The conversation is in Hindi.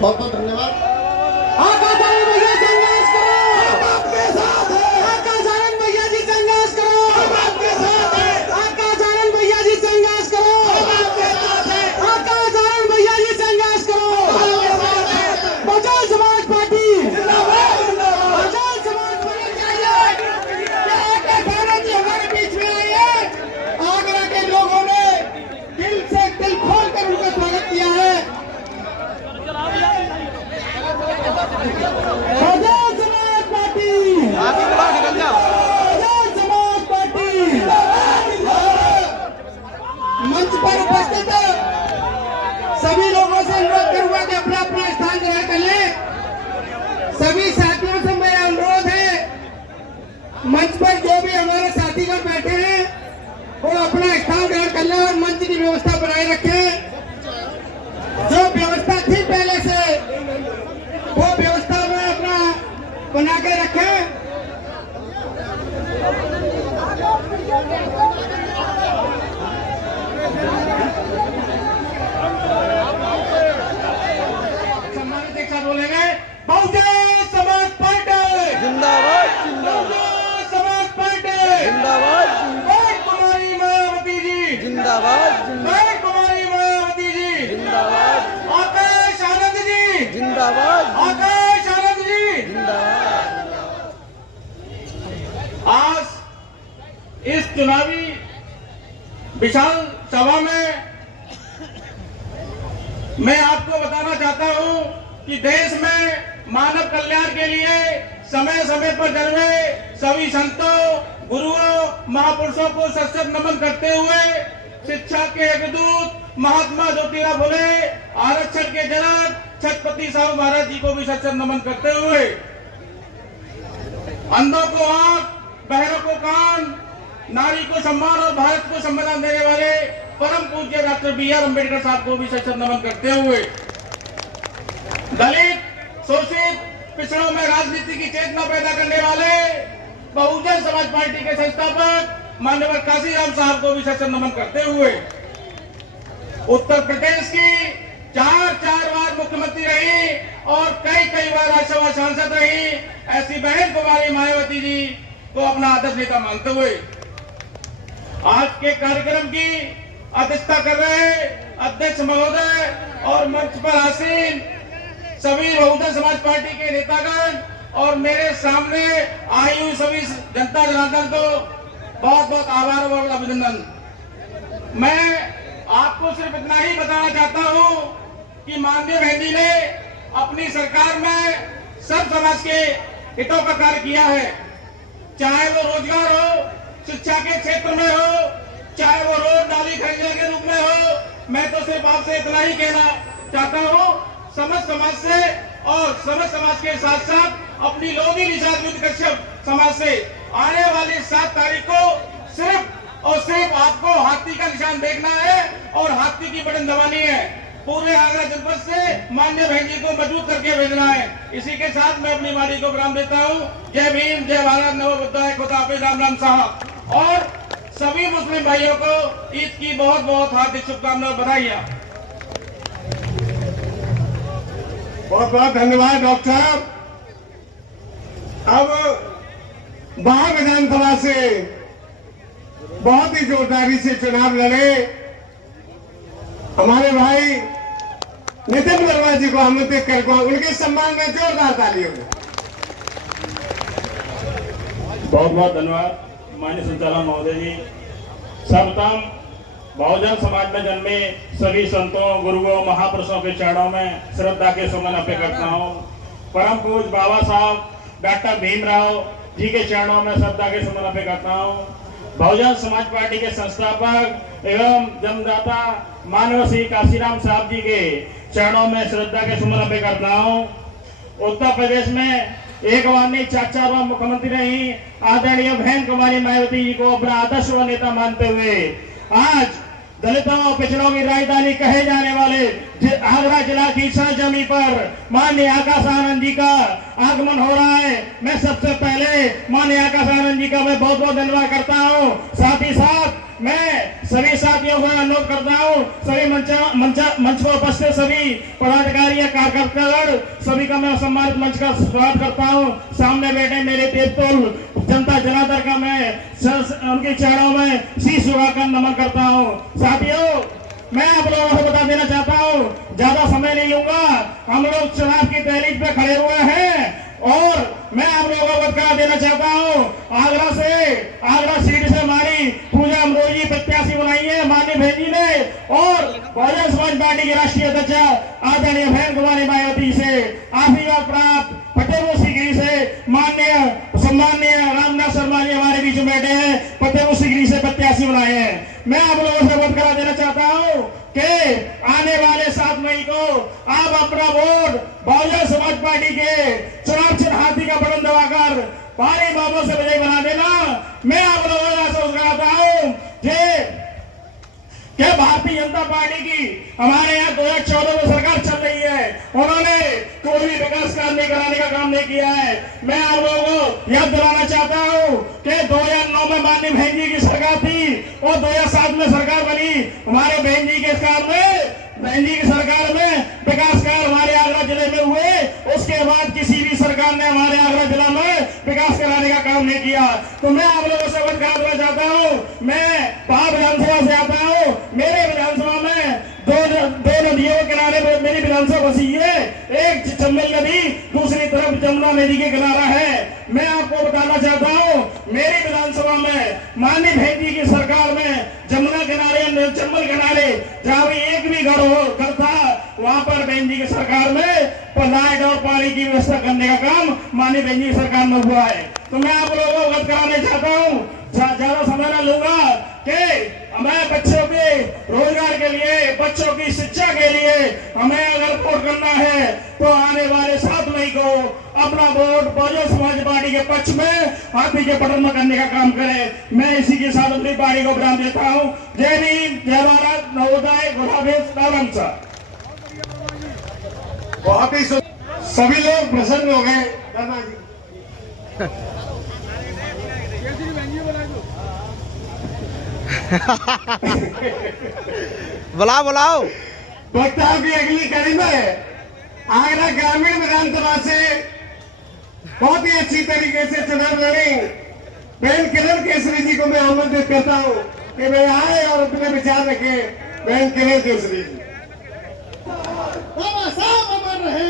बहुत बहुत धन्यवाद। आकाश भैया संघर्ष करो, हम आपके साथ हैं। आकाश भैया जी संघर्ष करो, हम आपके साथ हैं। आकाश भैया जी संघर्ष करो, हम आपके साथ हैं। आकाश भैया जी संघर्ष करो, हम आपके साथ हैं। बहुजन समाज पार्टी जिंदाबाद, जिंदाबाद। बहुजन समाज पार्टी जी हमारे बीच में आई है। आगरा के लोगों ने दिल से दिल खोल कर उनका स्वागत किया है। बहुजन समाज पार्टी, बहुजन समाज पार्टी मंच पर उपस्थित सभी लोगों से अनुरोध करूंगा कि अपना अपना स्थान ग्रहण कर लें। सभी साथियों से मेरा अनुरोध है, मंच पर जो भी हमारे साथीगण बैठे हैं वो अपना स्थान ग्रहण कर लें और मंच की व्यवस्था बनाए रखें। जो व्यवस्था थी पहले से वो व्यवस्था में अपना बना के रखें। सम्मानित एक साथ बोलेंगे, बहुजन समाज पार्टी जिंदाबाद, बहुजन समाज पार्टी जिंदाबाद, कुमारी मायावती जी जिंदाबाद, कुमारी मायावती जी जिंदाबाद, आकाश आनंद जी जिंदाबाद, आकाश आनंद जी। जिंदाबाद। आज इस चुनावी विशाल सभा में मैं आपको बताना चाहता हूं कि देश में मानव कल्याण के लिए समय समय पर जन्मे सभी संतों, गुरुओं, महापुरुषों को सशक्त नमन करते हुए शिक्षा के अग्रदूत महात्मा ज्योतिराव फुले, आरक्षण के जनक छत्रपति साहू महाराज जी को भी सशक्त नमन करते हुए अंधों को आंख, बहरों को कान, नारी को सम्मान और भारत को संविधान देने वाले परम पूज्य डॉक्टर B.R. अम्बेडकर साहब को भी सशक्त नमन करते हुए दलित, शोषित, पिछड़ों में राजनीति की चेतना पैदा करने वाले बहुजन समाज पार्टी के संस्थापक माननीय काशीराम साहब को भी सशक्त नमन करते हुए उत्तर प्रदेश की चार बार मुख्यमंत्री रही और कई बार राज्यसभा सांसद रही ऐसी बहन कुमारी मायावती जी को अपना आदर्श नेता मानते हुए आज के कार्यक्रम की अध्यक्षता कर रहे अध्यक्ष महोदय और मंच पर आसीन सभी बहुजन समाज पार्टी के नेतागण और मेरे सामने आई हुई सभी जनता जनार्दन को बहुत बहुत आभार और अभिनंदन। मैं आपको सिर्फ इतना ही बताना चाहता हूं कि माननीय बहन जी ने अपनी सरकार में सब समाज के हितों का कार्य किया है, चाहे वो रोजगार हो, शिक्षा के क्षेत्र में हो, चाहे वो रोड नाली खरीदने के रूप में हो। मैं तो सिर्फ आपसे इतना ही कहना चाहता हूँ, समस्त समाज से और समस्त समाज के साथ साथ अपनी लोधी निषाद युद्ध कश्यप समाज से आने वाली 7 तारीख को सिर्फ और सिर्फ आपको हाथी का निशान देखना है और हाथी की बटन दबानी है। पूरे आगरा जनपद से माननीय बहन जी को मजबूत करके भेजना है। इसी के साथ मैं अपनी वाणी को विराम देता हूँ। जय भीम, जय भारत, नमो बुद्धाय, खुदा हाफिज, राम राम साहब। और सभी मुस्लिम भाइयों को ईद की बहुत बहुत हार्दिक शुभकामनाएं, बधाइयां। बहुत बहुत धन्यवाद डॉक्टर साहब। अब बाहर विधानसभा से बहुत ही जोरदारी से चुनाव लड़े हमारे भाई नितिन वर्मा जी को आमंत्रित करके उनके सम्मान में जोरदार तालियों में। बहुत बहुत धन्यवाद माननीय संचालक महोदय जी। सर्वप्रथम बहुजन समाज में जन्मे सभी संतों, गुरुओं, महापुरुषों के चरणों में श्रद्धा के सुमन अर्पित करता हूँ। परम पूज्य बाबा साहब डॉक्टर भीमराव जी के चरणों में श्रद्धा के सुमन अर्पित करता हूँ। बहुजन समाज पार्टी के संस्थापक एवं जन्मदाता माननीय श्री काशीराम साहब जी के चरणों में श्रद्धा के सुमन अर्पित करता हूँ। उत्तर प्रदेश में एक बार नहीं 4 बार मुख्यमंत्री रही आदरणीय बहन कुमारी मायावती जी को अपना आदर्श व नेता मानते हुए आज दलितों और पिछड़ों की राजधानी कहे जाने वाले आगरा जिला की सरजमी पर माननीय आकाश आनंद जी का आगमन हो रहा है। मैं सबसे पहले माननीय आकाश आनंद जी का मैं बहुत बहुत धन्यवाद करता हूँ। साथ ही साथ मैं सभी साथियों को अनुरोध करता हूँ, सभी मंच पर उपस्थित सभी पदाधिकारी कार्यकर्ता सभी का मैं सम्मानित मंच का स्वागत करता हूँ। सामने बैठे मेरे तेतुल जनता जनार्दन का मैं उनके चरणों में शीश झुकाकर नमन करता हूँ। साथियों, मैं आप लोगों को बता देना चाहता हूँ, ज्यादा समय नहीं लूंगा। हम लोग चुनाव की तहरीक पे खड़े हुए हैं और मैं आप लोगों को बता देना चाहता हूँ, आगरा सीट से हमारी पूजा अमरोजी प्रत्याशी बनाई है माननीय बहन जी ने, और बहुजन समाज पार्टी के राष्ट्रीय अध्यक्ष आदरणीय बहन कुमारी मायावती से आशीर्वाद प्राप्त फतेहपुर सीकरी से माननीय सम्माननीय रामनाथ शर्मा जी हमारे बीच में बैठे हैं, फतेहपुर सीकरी से प्रत्याशी बनाए हैं। मैं आप लोगों से अवगत करा देना चाहता हूँ कि आने वाले 7 मई को आप अपना वोट बहुजन समाज पार्टी के चुनाव चिन्ह हाथी का बटन दबाकर भारी बाबों से विजय बना देना। मैं आप लोगों से आश्वस्त कराता हूँ कि भारतीय जनता पार्टी की हमारे यहाँ 2014 में सरकार चल रही है, उन्होंने कोई भी विकास कार्य कराने का काम नहीं किया है। मैं आप लोगों को याद दिलाना चाहता हूँ कि 2009 में माननीय बहन जी की सरकार थी और 2007 में सरकार बनी हमारे बहन जी के सरकार में विकास कार्य हमारे आगरा जिले में हुए। उसके बाद किसी भी सरकार ने हमारे आगरा जिला में विकास कराने का काम नहीं किया। तो मैं आप लोगों से अवगत कराना चाहता हूँ, मैं पाप विधानसभा से आता हूँ। मेरे विधानसभा में दो नदियों के किनारे मेरी विधानसभा बसी है, एक चंबल नदी, दूसरी तरफ जमुना नदी के किनारा है। मैं आपको बताना चाहता हूँ, मेरी विधानसभा में माननीय बहन जी की सरकार में जमुना किनारे चंबल किनारे जहाँ भी एक भी घर था, वहां पर बहन जी की सरकार में लाइट और पानी की व्यवस्था करने का काम माननीय बहन जी की सरकार में हुआ है। तो मैं आप लोगों को अवगत कराने चाहता हूँ, ज्यादा समय न लूंगा कि हमें बच्चों के रोजगार के लिए, बच्चों की शिक्षा के लिए हमें अगर वोट करना है तो आने वाले 7 मई को अपना वोट बहुजन समाज पार्टी के पक्ष में हाथी के बटन में करने का काम करें। मैं इसी के साथ अपनी पार्टी को विराम देता हूँ। जय भीम, जय भारत, नवोदय, गुलाबेश, रामचा। बहुत ही सभी लोग प्रसन्न हो गए। धन्यवाद जी। बुलाओ वक्ताओं की अगली कड़ी में आगरा ग्रामीण विधानसभा से बहुत ही अच्छी तरीके से चुनाव लड़ी बहन किरण केसरी जी को मैं आमंत्रित करता हूँ कि वे आए और अपने विचार रखें। बहन किरण केसरी जी। बाबा साहब अमर रहे।